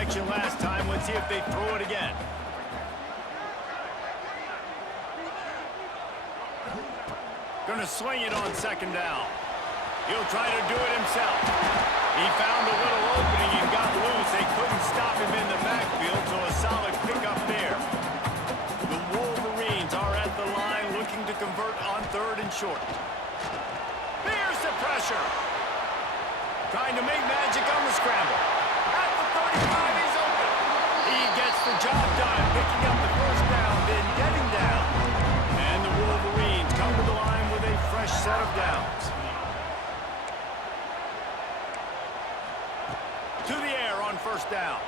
connection last time. Let's see if they throw it again. Gonna swing it on second down. He'll try to do it himself. He found a little opening and got loose. They couldn't stop him in the backfield, so a solid pickup there. The Wolverines are at the line looking to convert on 3rd and short. There's the pressure. Trying to make magic on the scramble. At the 35, he's open. He gets the job done, picking up the first down, then getting down. And the Wolverines come to the line with a fresh set of downs. To the air on first down.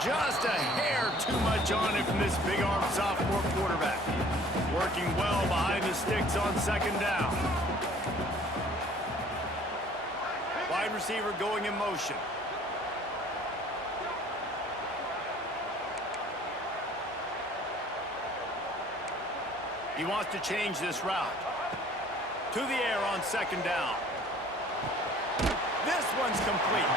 Just a hair too much on it from this big-arm sophomore quarterback. Working well behind the sticks on second down. Wide receiver going in motion. He wants to change this route. To the air on second down. This one's complete.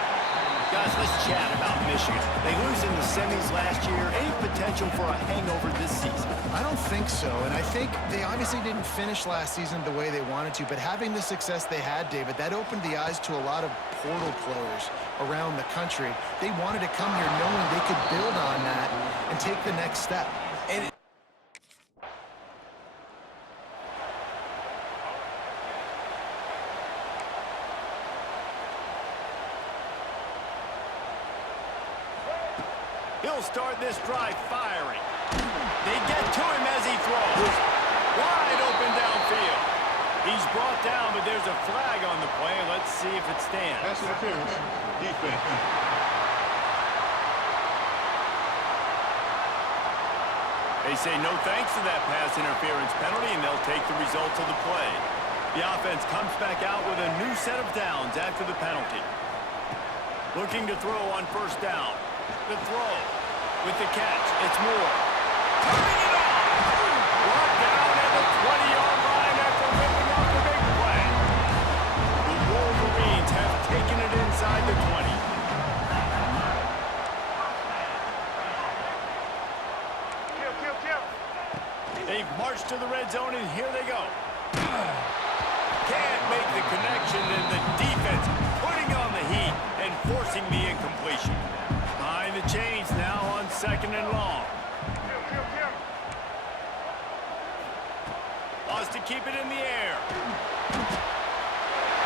Guys, let's chat about Michigan. They lose in the semis last year. Any potential for a hangover this season? I don't think so, and I think they obviously didn't finish last season the way they wanted to, but having the success they had, David, that opened the eyes to a lot of portal players around the country. They wanted to come here knowing they could build on that and take the next step. And he'll start this drive firing. They get to him as he throws. Wide open downfield. He's brought down, but there's a flag on the play. Let's see if it stands. Pass interference. Defense. They say no thanks to that pass interference penalty, and they'll take the results of the play. The offense comes back out with a new set of downs after the penalty. Looking to throw on first down. The throw with the catch. It's Moore. Turning it off. Brought down at the 20-yard line after ripping off the big play. The Wolverines have taken it inside the 20. They've marched to the red zone, and here they go. Can't make the connection, and the defense putting on the heat and forcing the incompletion. Behind the chains now on second and long. Wants to keep it in the air.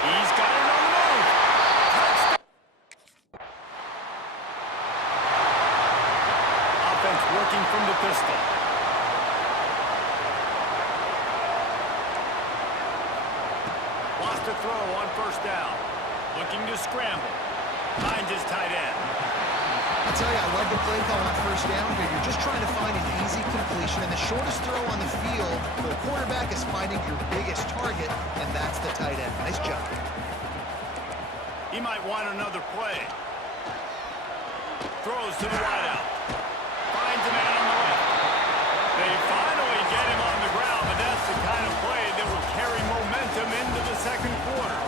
He's got it on the move. Touchdown. Offense working from the pistol. Wants to throw on first down. Looking to scramble. Finds his tight end. I tell you, I love the play call on first down here. You're just trying to find an easy completion, and the shortest throw on the field for the quarterback is finding your biggest target, and that's the tight end. Nice job. He might want another play. Throws to the wideout. Finds a man on the left. They finally get him on the ground, but that's the kind of play that will carry momentum into the second quarter.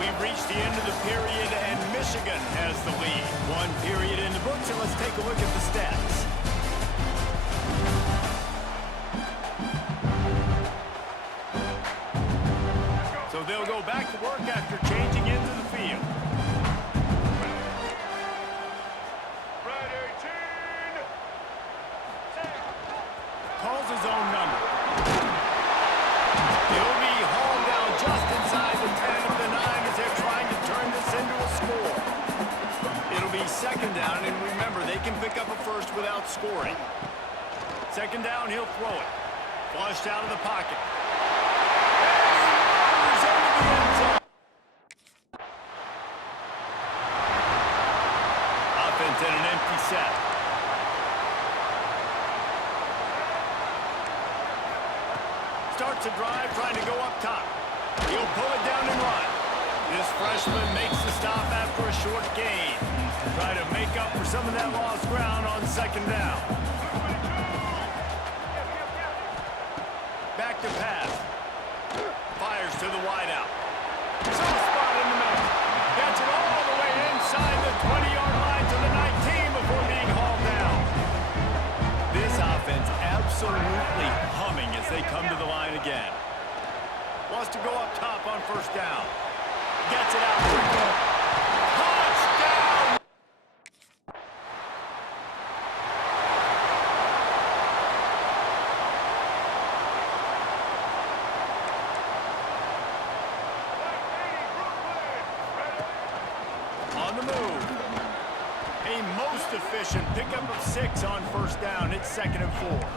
We've reached the end of the period, and Michigan has the lead. One period in the books, and let's take a look at the stats. So they'll go back to work after changing into the field. Red 18. Calls his own number. He'll be hauled down just inside the 10 of the 9 as they're trying to turn this into a score. It'll be second down, and remember, they can pick up a first without scoring. Second down, he'll throw it. Flushed out of the pocket. And he runs into the end zone. Offense at an empty set. Starts a drive, trying to go up top. He'll pull it down and run. This freshman makes the stop after a short gain. Try to make up for some of that lost ground on second down. Back to pass. Fires to the wideout. Soft spot in the middle. Gets it all the way inside the 20-yard line to wants to go up top on first down. Gets it out quickly. Touchdown! On the move. A most efficient pickup of 6 on first down. It's 2nd and 4.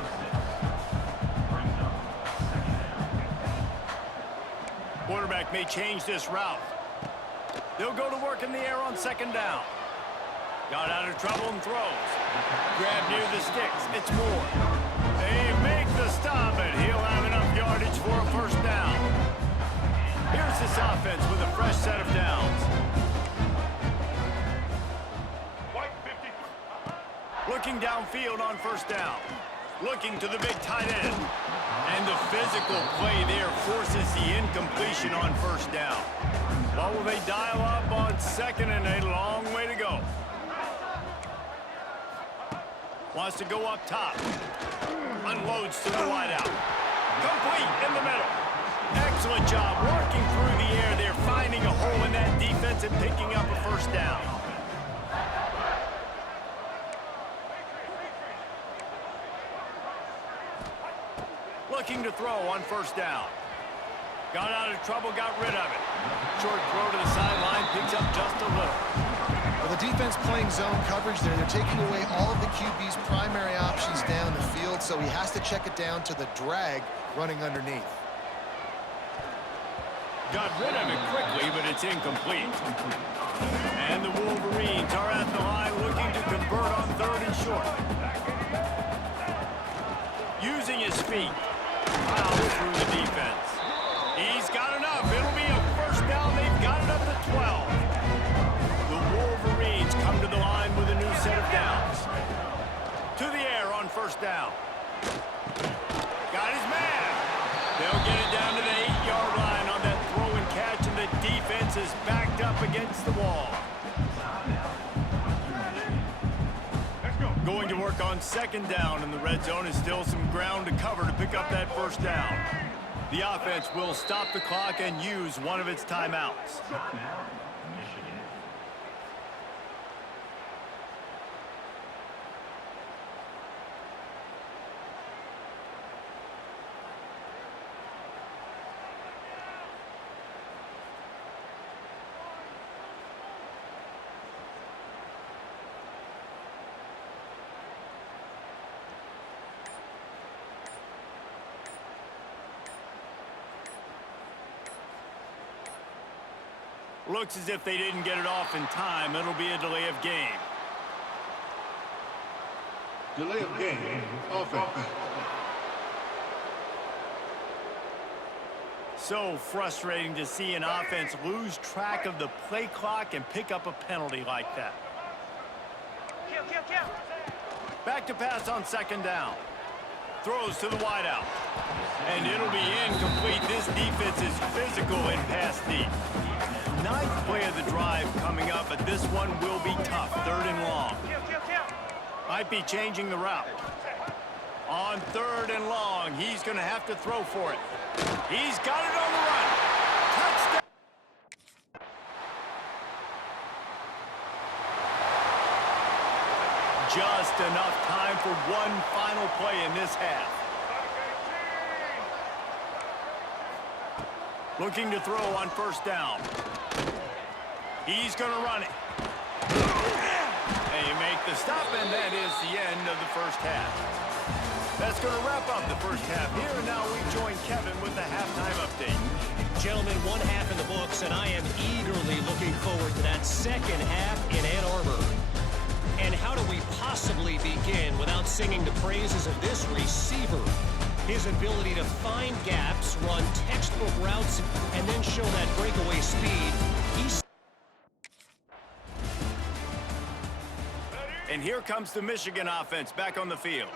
Quarterback may change this route. They'll go to work in the air on 2nd down. Got out of trouble and throws. Grab near the sticks. It's Moore. They make the stop, and he'll have enough yardage for a first down. Here's this offense with a fresh set of downs. Looking downfield on first down. Looking to the big tight end. And the physical play there forces the incompletion on first down. What will they dial up on 2nd and a long way to go? Wants to go up top. Unloads to the wideout. Complete in the middle. Excellent job working through the air there, finding a hole in that defense and picking up a first down. Looking to throw on first down. Got out of trouble, got rid of it. Short throw to the sideline, picks up just a little. Well, the defense playing zone coverage there. They're taking away all of the QB's primary options down the field, so he has to check it down to the drag running underneath. Got rid of it quickly, but it's incomplete. And the Wolverines are at the line looking to convert on 3rd and short. Using his feet. Fouls through the defense. He's got enough. It'll be a first down. They've got it up to 12. The Wolverines come to the line with a new set of downs. To the air on first down. Got his man. They'll get it down to the 8-yard line on that throw and catch, and the defense is backed up against the wall. Going to work on 2nd down, and the red zone is still some ground to cover to pick up that first down. The offense will stop the clock and use one of its timeouts. Looks as if they didn't get it off in time. It'll be a delay of game. Delay of game, offense. So frustrating to see an offense lose track of the play clock and pick up a penalty like that. Back to pass on 2nd down. Throws to the wideout. And it'll be incomplete. This defense is physical in pass deep. 9th play of the drive coming up, but this one will be tough. 3rd and long. Might be changing the route. On 3rd and long, he's going to have to throw for it. He's got it on the run. Touchdown. Just enough time for one final play in this half. Looking to throw on first down. He's going to run it. They make the stop, and that is the end of the first half. That's going to wrap up the first half here, and now we join Kevin with the halftime update. Gentlemen, one half in the books, and I am eagerly looking forward to that second half in Ann Arbor. And how do we possibly begin without singing the praises of this receiver? His ability to find gaps, run textbook routes, and then show that breakaway speed. And here comes the Michigan offense back on the field.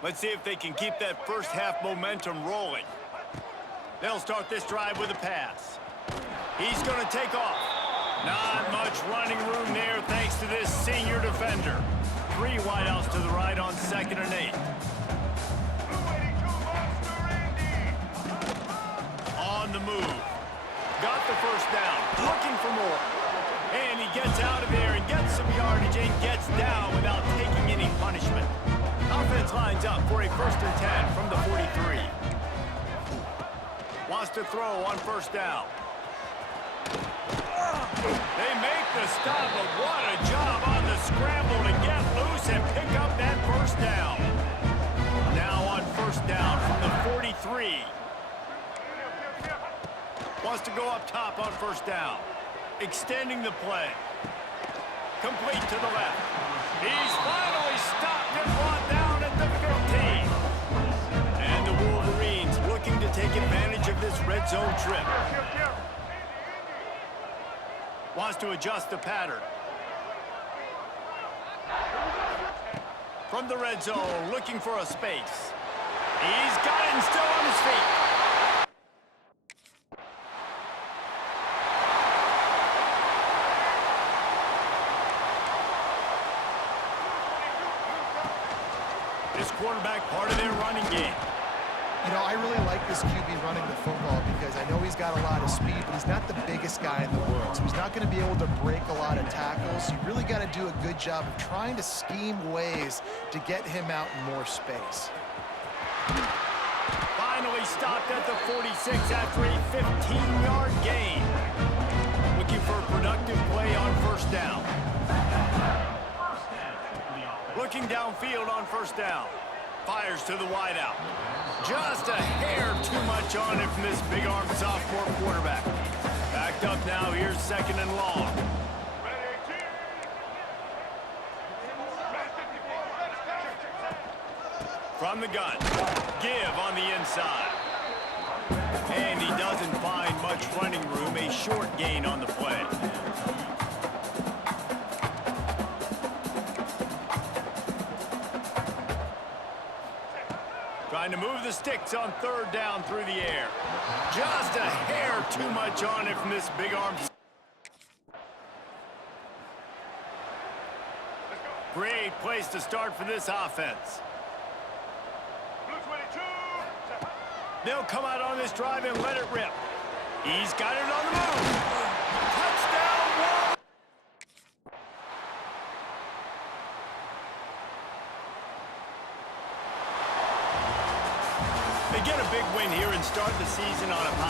Let's see if they can keep that first half momentum rolling. They'll start this drive with a pass. He's going to take off. Not much running room there thanks to this senior defender. 3 wideouts to the right on 2nd and 8. On the move. Got the first down, looking for more. And he gets out of there and gets some yardage and gets down without taking any punishment. Offense lines up for a 1st and 10 from the 43. Wants to throw on first down. They make the stop, but what a job on the scramble to get loose and pick up that first down. Now on first down from the 43. Wants to go up top on first down. Extending the play. Complete to the left. He's finally stopped and brought down at the 15. And the Wolverines looking to take advantage of this red zone trip. Wants to adjust the pattern. From the red zone, looking for a space. He's got it and still on his feet. This quarterback part of their running game. You know, I really like this QB running the football because I know he's got a lot of speed, but he's not the biggest guy in the world. So he's not going to be able to break a lot of tackles. You really got to do a good job of trying to scheme ways to get him out in more space. Finally stopped at the 46 after a 15-yard gain. Looking for a productive play on first down. Looking downfield on first down. Fires to the wideout. Just a hair too much on it from this big-arm sophomore quarterback. Backed up now. Here's 2nd and long. From the gun. Give on the inside. And he doesn't find much running room. A short gain on the play. Trying to move the sticks on 3rd down through the air. Just a hair too much on it from this big arm. Great place to start for this offense. They'll come out on this drive and let it rip. He's got it on the move. Touchdown, Wolverine! They get a big win here and start the season on a positive.